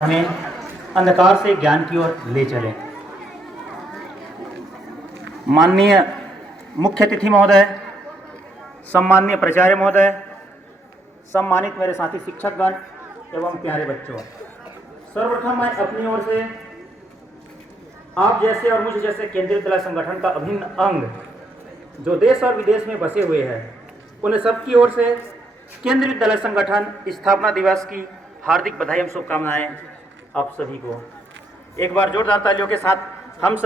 हमें अंधकार से ज्ञान की ओर ले चले। माननीय मुख्य अतिथि महोदय, सम्माननीय प्राचार्य महोदय, सम्मानित मेरे साथी शिक्षकगण एवं प्यारे बच्चों, सर्वप्रथम मैं अपनी ओर से आप जैसे और मुझ जैसे केंद्रीय विद्यालय संगठन का अभिन्न अंग जो देश और विदेश में बसे हुए हैं, उन सबकी ओर से केंद्रीय विद्यालय संगठन स्थापना दिवस की हार्दिक बधाई एवं शुभकामनाएं आप सभी को। एक बार जोरदार तालियों के साथ हम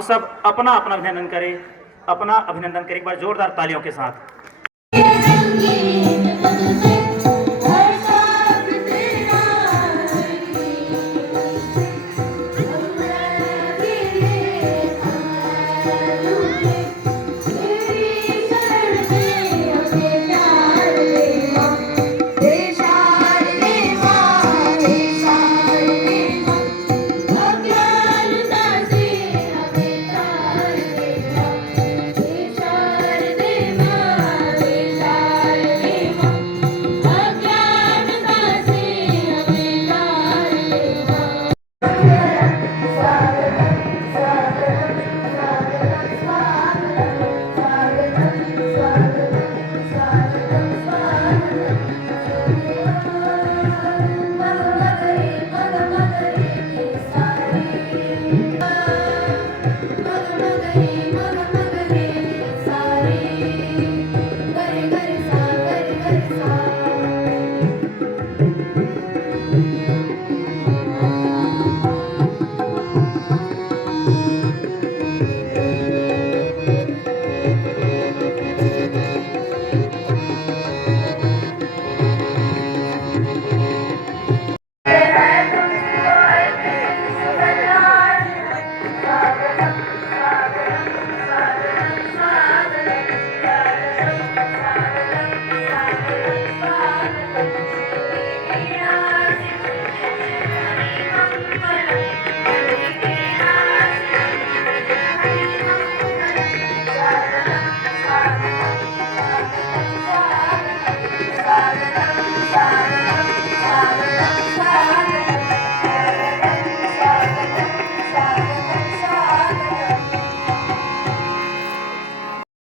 सब अपना अभिनंदन करें, एक बार जोरदार तालियों के साथ।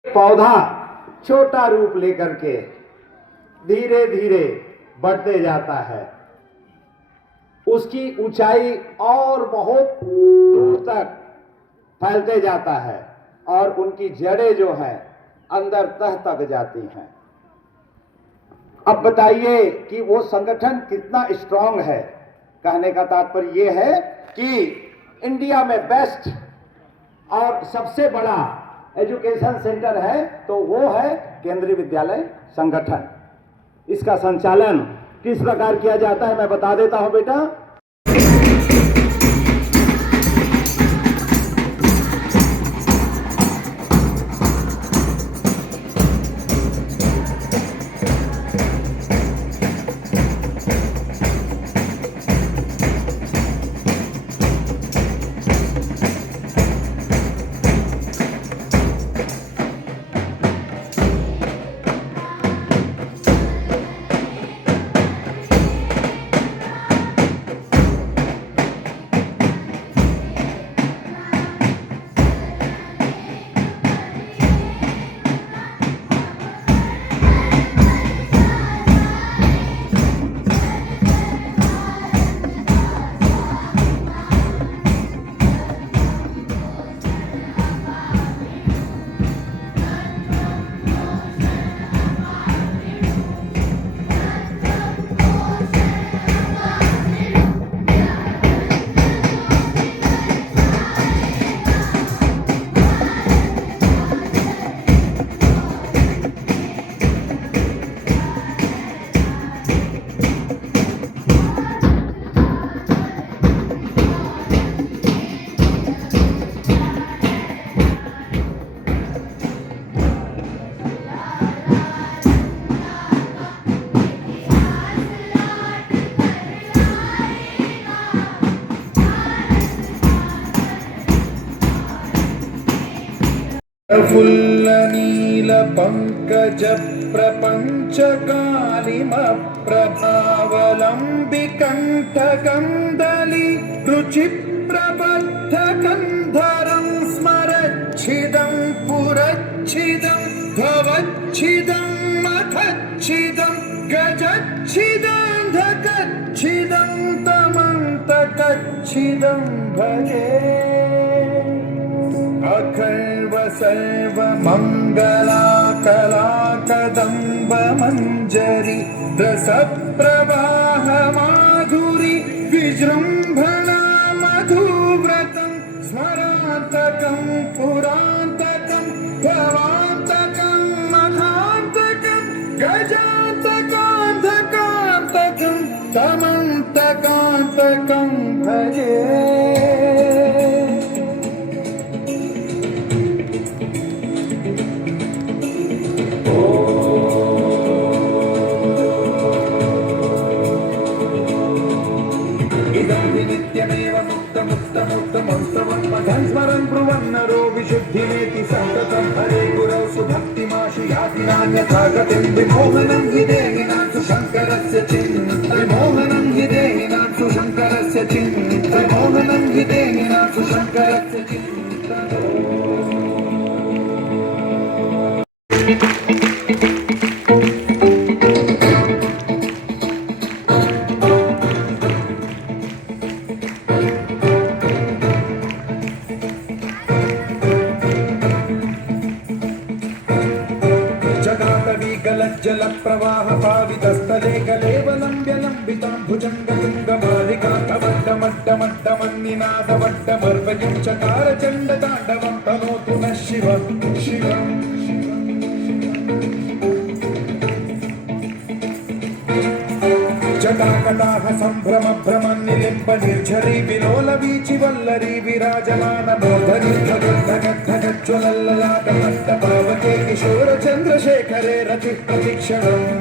पौधा छोटा रूप लेकर के धीरे धीरे बढ़ते जाता है, उसकी ऊंचाई और बहुत दूर तक फैलते जाता है और उनकी जड़ें जो हैं अंदर तह तक जाती हैं। अब बताइए कि वो संगठन कितना स्ट्रांग है। कहने का तात्पर्य ये है कि इंडिया में बेस्ट और सबसे बड़ा एजुकेशन सेंटर है तो वो है केंद्रीय विद्यालय संगठन। इसका संचालन किस प्रकार किया जाता है मैं बता देता हूं बेटा। फुल्ल नील पंकज प्रपंच कालिम प्रभावलंबि कंठकंदली रुचि प्रबद्धकंधरं स्मरच्छिदं पुरच्छिदं भवच्छिदं मखच्छिदं गजच्छिदं तमन्तकच्छिदं भजे अखर्व सर्व मंगला कला कदम्ब मंजरी रस प्रवाह माधुरी विजृंभणा मधुव्रतं स्मरान्तकं पुरान्तकं भवान्तकं महान्तकं गजान्तकान्तकान्तकं तमन्तकान्तकं भजे नित्यमेव मुक्तमुत्तमोत्तमं पठन् स्मरन् ब्रुवन्नरो विशुद्धिमेति सन्ततं हरे गुरौ सुभक्तिमाशु याति नान्यथा गतिं विमोहनं हि देहिनां सुशङ्करस्य विमोहनं हि देहिनां सुशङ्करस्य विमोहनं हि देहिनां सुशङ्करस्य जल प्रवाह पावितस्थले कलेवलंब्य लंबितां भुजंगलिंगमालिकां तवड्डमड्डमड्डमन्निनादवड्डमर्वयं चकार चण्डताण्डवं तनोतु नः शिव शिवम् जटाकटाह संभ्रम भ्रमन् निलिम्ब निर्झरी विलोल वीचि वल्लरी विराजमान मोधरी धगद्धगद्धगज्ज्वलल्ललाट मट्ट पावके किशोर चन्द्रशेखरे रति प्रतीक्षणम्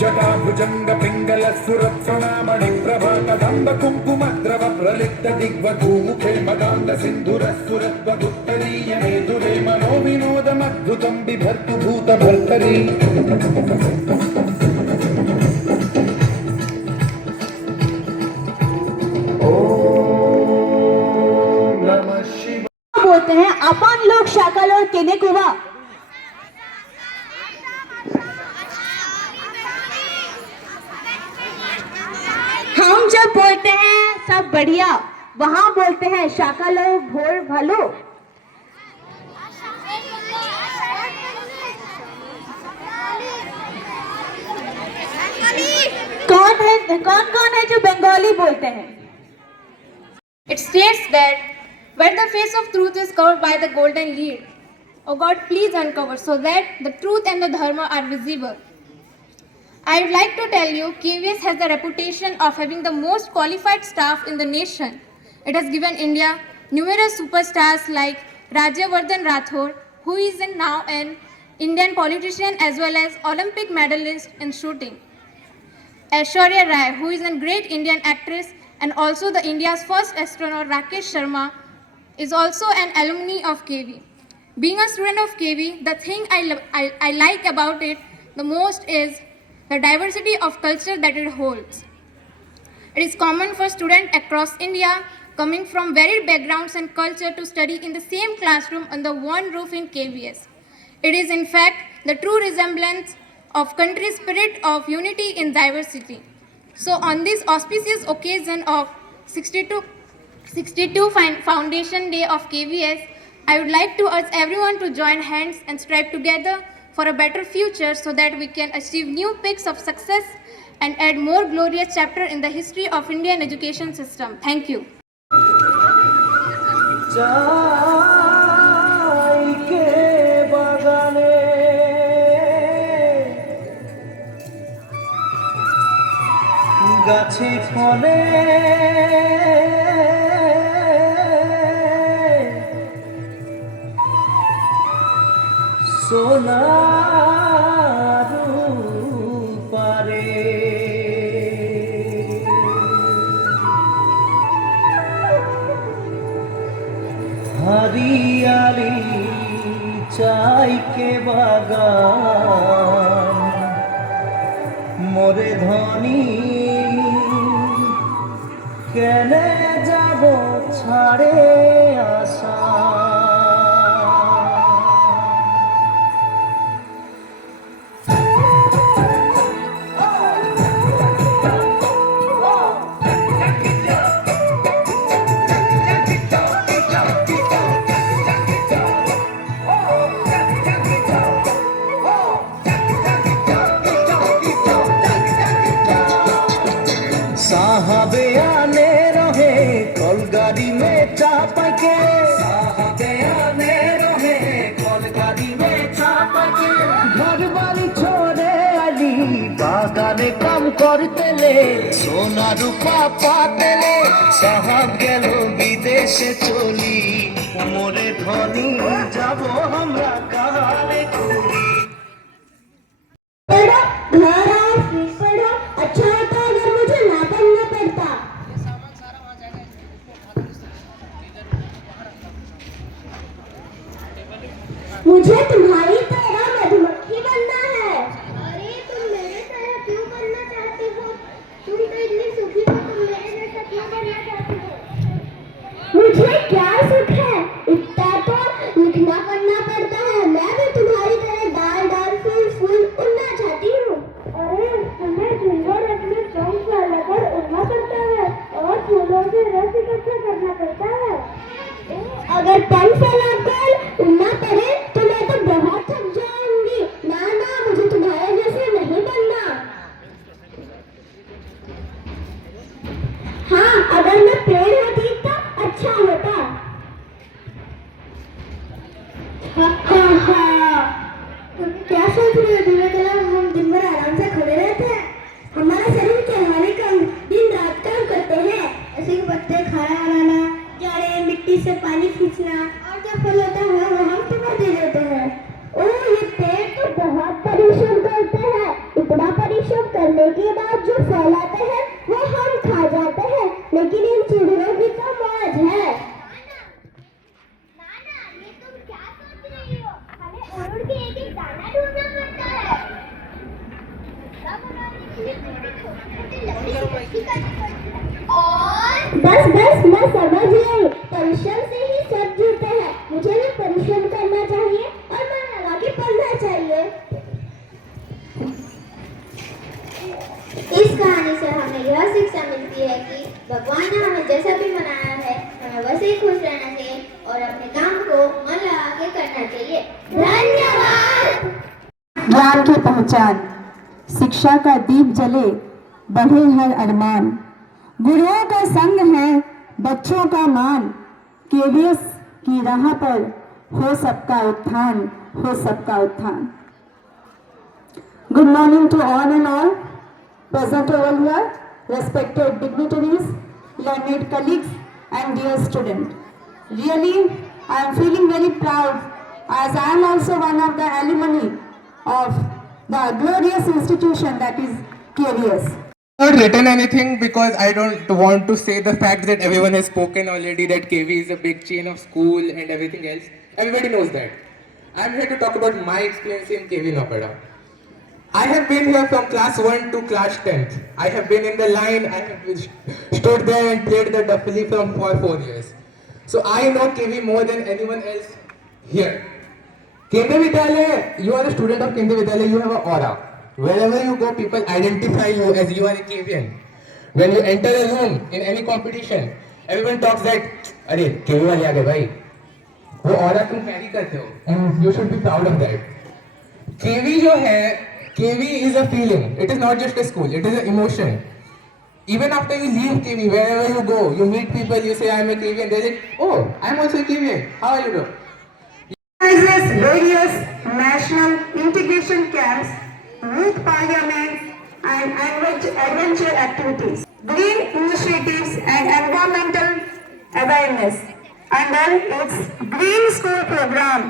जटाभुजंग पिंगल सुरत्सणामणि प्रभा कदंब कुंकुमद्रव प्रलिप्त दिग्वधूमुखे मदान्त सिन्धुरस्फुरद्वगुत्तरीय मेधुरे मनो विनोदमद्भुतं बिभर्तु भूतभर्तरी ओम नमः शिवाय। बोलते हैं अपन लोग शाकल और केने कुआ। हम जब बोलते हैं सब बढ़िया, वहां बोलते हैं शाका लो भोर भलो। कौन है जो बंगाली बोलते हैं? It states that where the face of truth is covered by the golden lead, O God, please uncover so that the truth and the dharma are visible. I would like to tell you, KVS has the reputation of having the most qualified staff in the nation. It has given India numerous superstars like Rajyavardhan Rathore, who is now an Indian politician as well as Olympic medalist in shooting. Aishwarya Rai, who is a great Indian actress and also the India's first astronaut Rakesh Sharma, is also an alumni of KV. Being a student of KV, the thing I like about it the most is the diversity of culture that it holds. It is common for students across India coming from varied backgrounds and culture to study in the same classroom under one roof in KVS. It is in fact the true resemblance of country's spirit of unity in diversity. So on this auspicious occasion of 62 Foundation Day of KVS, I would like to urge everyone to join hands and strive together for a better future so that we can achieve new peaks of success and add more glorious chapter in the history of Indian education system. Thank you. গাছে ফলে সোনার পারে চাই কে বাগান মোরে ধনী কেনে যাব ছাড়ে আসা साहबे आने रहे कलगाड़ी में चापा के साहबे आने रहे कलगाड़ी में चापा के घर बाड़ी छोड़े आली बागाने काम करते ले सोना रूपा पाते ले साहब गेलो विदेशे चली मोरे धनी जाबो हमरा काले कुड़ी पढ़ो, घर आओ, फीस पढ़ो, अच्छा होता अगर मुझे ना पढ़ना पड़ता। मुझे तुम्हारी तरह मधुमक्खी बनना है। अरे तुम मेरे तरह क्यों बनना चाहती हो? तुम तो इतनी सुखी हो, तुम मेरे जैसा क्यों बनना चाहती हो? मुझे क्या सुख है? इतना तो लिखना पढ़ना पड़ता है। मैं भी तुम्हारी तरह डाल डाल फूल फूल उड़ना चाहती हूँ। अरे तुम्हें झुंझुन रखने पंख लगाकर उड़ना पड़ता है और फूलों से रस इकट्ठा करना पड़ता है। अगर पंख फैलाकर उड़ना पड़े तो मैं तो बहुत थक जाऊंगी। ना ना, मुझे तुम्हारे जैसे नहीं बनना। हाँ, अगर मैं पेड़ होती तो अच्छा होता। तुम क्या सोच रहे हो? तुम्हें तो हम दिन भर आराम से खड़े रहते हैं। हमारा शरीर चलाने का दिन रात काम करते हैं। ऐसे के पत्ते खाना बनाना, जड़ें मिट्टी से पानी खींचना और जब फल होता है वो हम तुम्हें दे देते हैं। ओह, ये पेड़ तो बहुत परिश्रम करते हैं। इतना परिश्रम करने के बाद जो फल आते हैं वो हम खा जाते हैं, लेकिन इन चिड़ियों की तो मौज है। नाना, ये तुम क्या सोच रही हो? हमें उड़ के एक एक दाना ढूंढना पड़ता है। सब बनाने के लिए छोटी-छोटी लकड़ी इकट्ठी करनी पड़ती है। और बस बस, मैं समझ गई। परिश्रम से ही सब जीते हैं। मुझे भी परिश्रम करना चाहिए और मन लगा के पढ़ना चाहिए। इस कहानी से हमें यह शिक्षा मिलती है कि भगवान ने हमें जैसा भी बनाया है हमें वैसे ही खुश रहना चाहिए और अपने काम को मन लगा के करना चाहिए। धन्यवाद। ज्ञान की पहचान, शिक्षा का दीप जले, बढ़े हर अरमान, गुरुओं का संग है बच्चों का मान, केवीएस की राह पर हो सबका उत्थान, हो सबका उत्थान। Good morning to all and all present over here, respected dignitaries, learned colleagues and dear students. Really, I am feeling very proud as I am also one of the alumni of the glorious institution that is KVS. Not written anything because I don't want to say the fact that everyone has spoken already that KV is a big chain of school and everything else. Everybody knows that. I'm here to talk about my experience in KV Nopada. I have been here from class 1 to class 10th. I have been in the line, I have stood there and played the duffali for 4 years. So I know KV more than anyone else here. Kendriya Vidyalaya, you are a student of Kendriya Vidyalaya, you have an aura. Wherever you go, people identify you as you are a KVN. When you enter a room in any competition, everyone talks that, "अरे KV वाले आ गए भाई." वो aura तुम carry करते हो, and you should be proud of that. KV जो है, KV is a feeling. It is not just a school. It is an emotion. Even after you leave KV, wherever you go, you meet people. You say, "I am a KVN." They say, "Oh, I am also a KVN. How are you doing?" Organizes various national integration camps, youth parliaments and adventure activities, green initiatives and environmental awareness. Under its Green School program,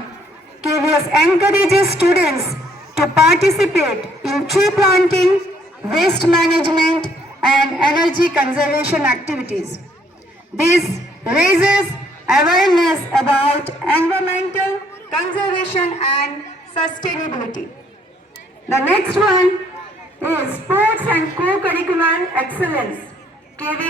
KVS encourages students to participate in tree planting, waste management and energy conservation activities. This raises awareness about environmental conservation and sustainability. The next one is sports and co-curricular excellence. KV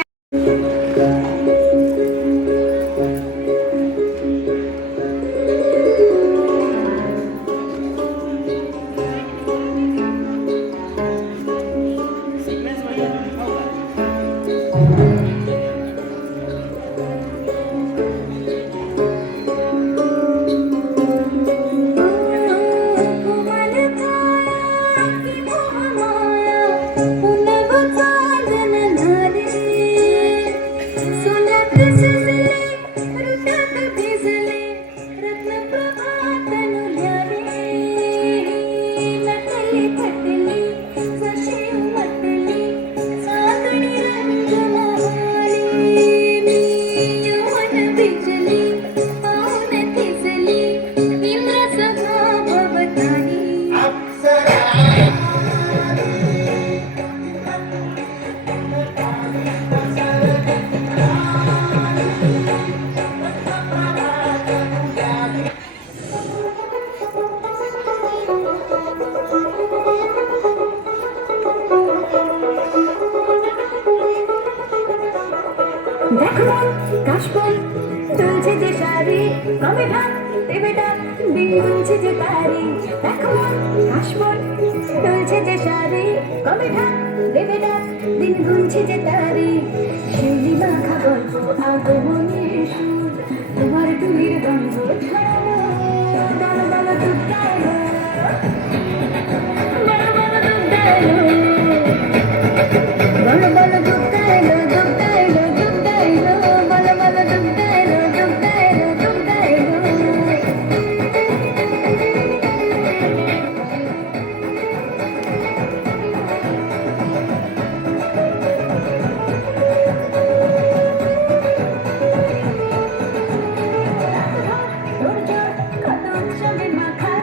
দেখো কাশবন দুলছে যে শাড়ি কমে ঢাক দেবে ডাক দিন গুনছে যে তারি দেখো কাশবন দুলছে যে শাড়ি কমে ঢাক দেবে ডাক দিন গুনছে যে তারি শিউলি মাখা গল্প আগমনের সুর তোমার টুলির গন্ধ ছড়ানো দল দল দুটালো বল বল দুটালো বল বল দুটালো দুটালো দুটালো বল বল দুটালো দুটালো দুটালো তোর জোর কত উৎসবের মাখা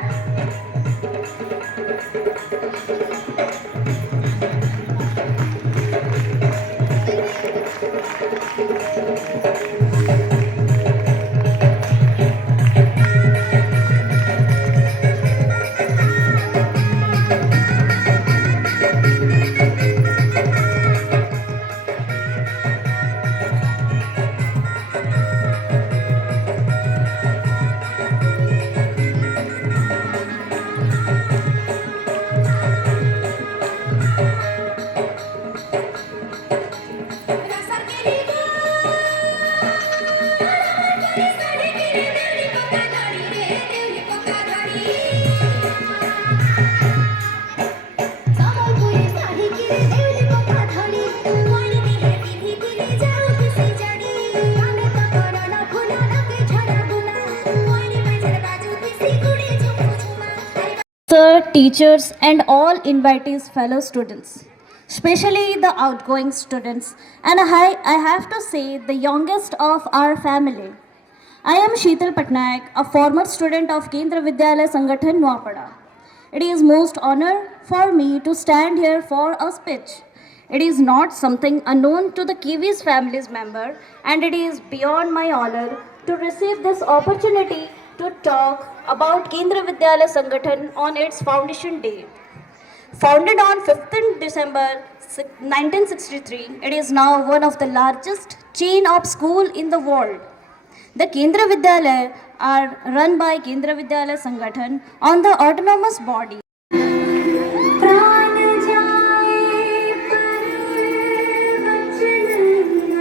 Sir, teachers, and all invitees, fellow students, especially the outgoing students, and I have to say the youngest of our family. I am Sheetal Patnaik, a former student of Kendra Vidyalaya Sangathan, Nuapada. It is most honor for me to stand here for a speech. It is not something unknown to the Kiwis family's member, and it is beyond my honor to receive this opportunity to talk about Kendra Vidyalaya Sangathan on its foundation day. Founded on 15th December 1963, it is now one of the largest chain of school in the world. The Kendra Vidyalaya are run by Kendra Vidyalaya Sangathan on the autonomous body. प्राण जाए पर वचन न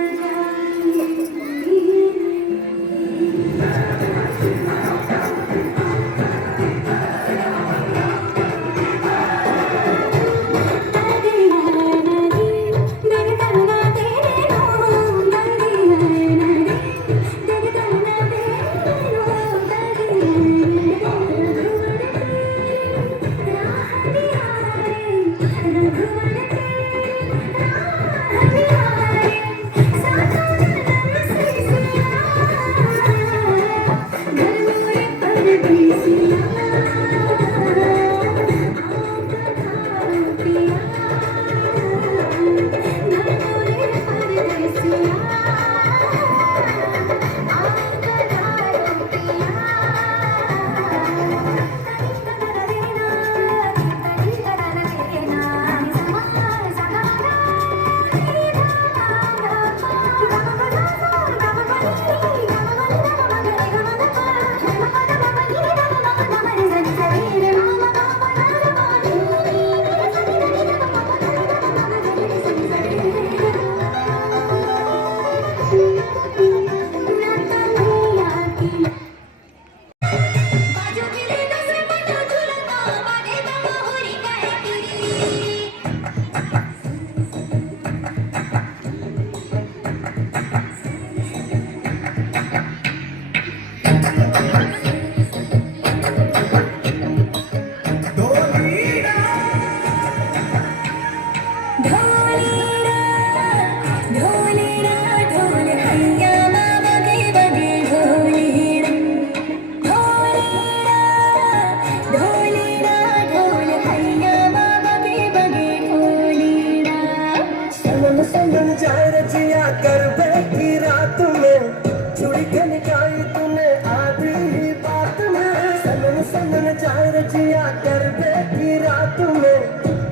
चानन चार जिया कर बैठी रात में,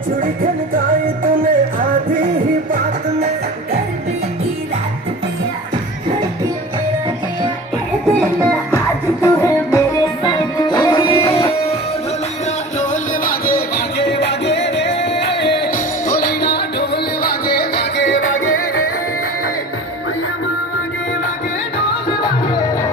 चूड़ी खनकाई तूने आधी ही बात में। आज तू है मेरे संग ढोल वागे वागे वागे रे, ढोलिया ढोल वागे वागे वागे रे, भैया वागे वागे ढोल वागे रे।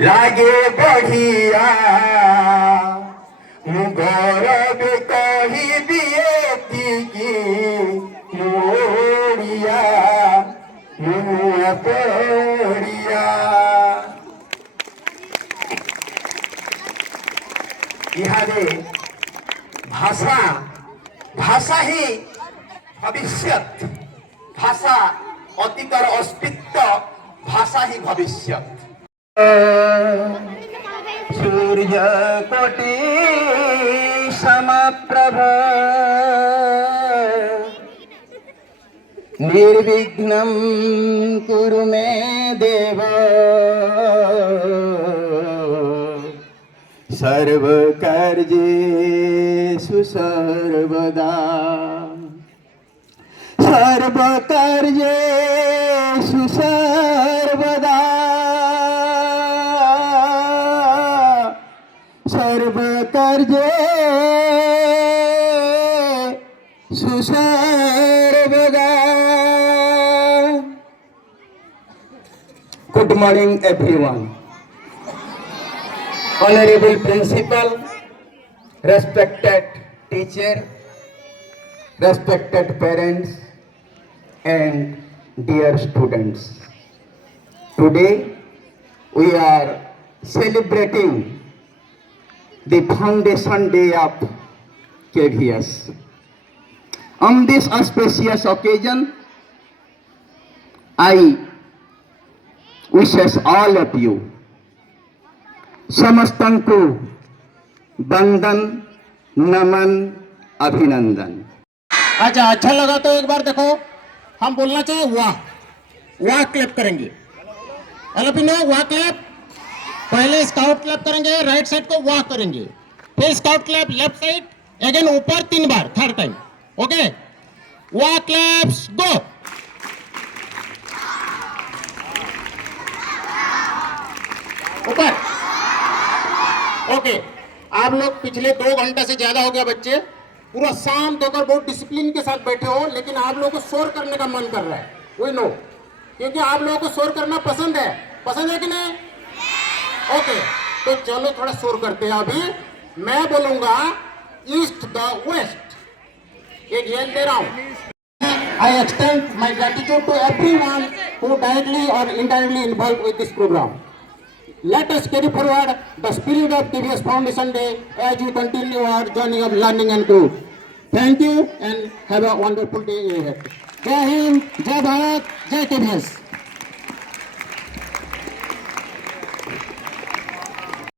लागे बढ़िया गौरव कही दिए की मोरिया मोरिया इहारे भाषा भाषा ही भविष्यत भाषा अतीतर अस्तित्व भाषा ही भविष्यत सूर्य कोटि समप्रभ निर्विघ्नं कुरु मे देव सर्वकार्येषु सर्वदा सर्वकार्येषु सर्वदा सर्वकार्येषु सर्वदा. Good morning everyone. Honorable Principal, respected teacher, respected parents and dear students. Today we are celebrating the Foundation Day of KVS. On this auspicious occasion, I wishes all of you समस्तंको वंदन नमन अभिनंदन. अच्छा लगा तो एक बार देखो, हम बोलना चाहिए वाह. वाह क्लैप करेंगे. वाह क्लैप. पहले स्काउट क्लैप करेंगे, राइट साइड को वाह करेंगे, फिर scout clap left side, again ऊपर 3 बार, थर्ड टाइम. ओके, वाह क्लैप्स गो. ऊपर. ओके, आप लोग पिछले 2 घंटे से ज्यादा हो गया बच्चे, पूरा शांत होकर बहुत डिसिप्लिन के साथ बैठे हो, लेकिन आप लोगों को शोर करने का मन कर रहा है. वी नो, क्योंकि आप लोगों को शोर करना पसंद है कि नहीं? ओके, तो चलो थोड़ा शोर करते हैं. अभी मैं बोलूंगा ईस्ट द वेस्ट, एक येल दे रहा हूं. I extend my gratitude to everyone who directly or indirectly involved with this program. Let us carry forward the spirit of KVS Foundation Day as we continue our journey of learning and growth. Thank you and have a wonderful day ahead. Jai Hind, Jai Bharat, Jai KVS.